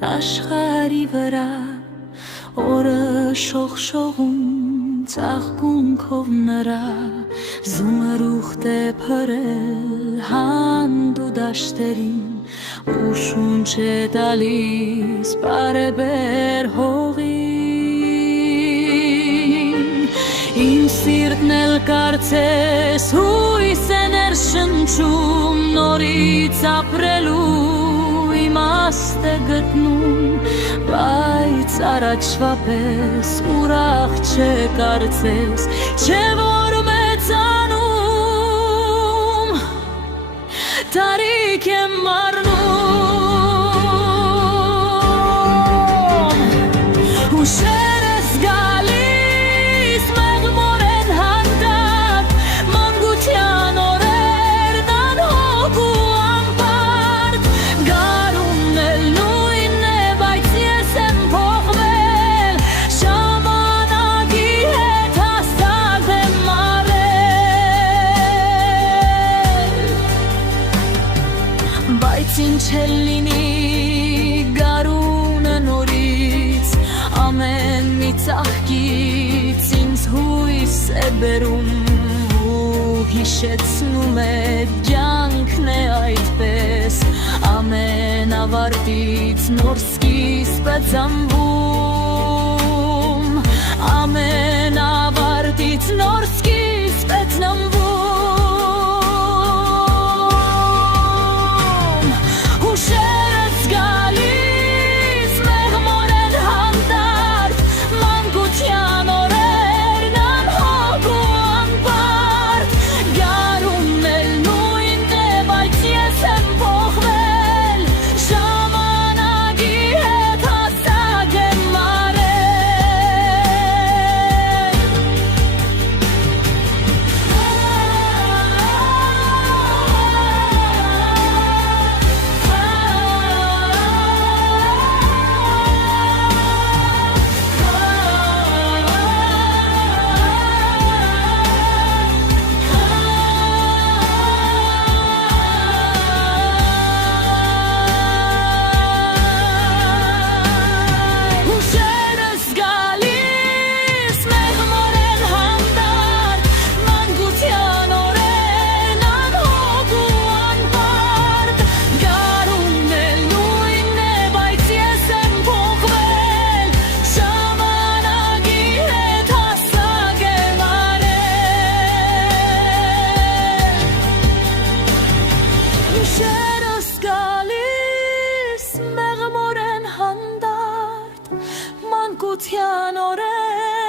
աշխարհի վրա օրը շողշողում ծաղկունքով նրա զմրուխտ է փրել հանդու դաշտերին ու շունչ է տալիս բարեբեր հողին իմ սիրտն էլ կարծես հույս է ներշնչում նորից ապրելու իմաստ է գտնում բայց առաջվա պես ուրախ չէ կարծես չէ որ մեծանում տարիք եմ մառնում հուշերս գալիս մեղմորեն հանդարտ մանկության օրերն անհոգ ու անպարտ գարունն էլ նույնն է բայց ես եմ փոխվել ժամանակի հետ հաստատ եմ մարել բայց ինչ էլ լինի գարունը նորից ամեն մի ծաղկից ինձ հույս է բերում ու հիշեցնում է կյանքն է այդպես ամեն ավարտից նոր սկիզբ է ծնվում ամեն ավարտից նոր սկիզբ է ծնվում հուշերս գալիս մեղմորեն հանդարտ մանկության օրերն անհոգ ու անպարտ գարունն էլ նույնն է բայց ես եմ փոխվել ժամանակի հետ հաստատ եմ մարել հուշերս գալիս մեղմորեն հանդարտ մանկության օրերն անհոգ ու անպարտ գարունն էլ նույնն է բայց ես եմ փոխվել ժամանակի հետ հաստատ եմ արել հուշերս գալիս մեղմորեն հանդարտ մանկության օրեր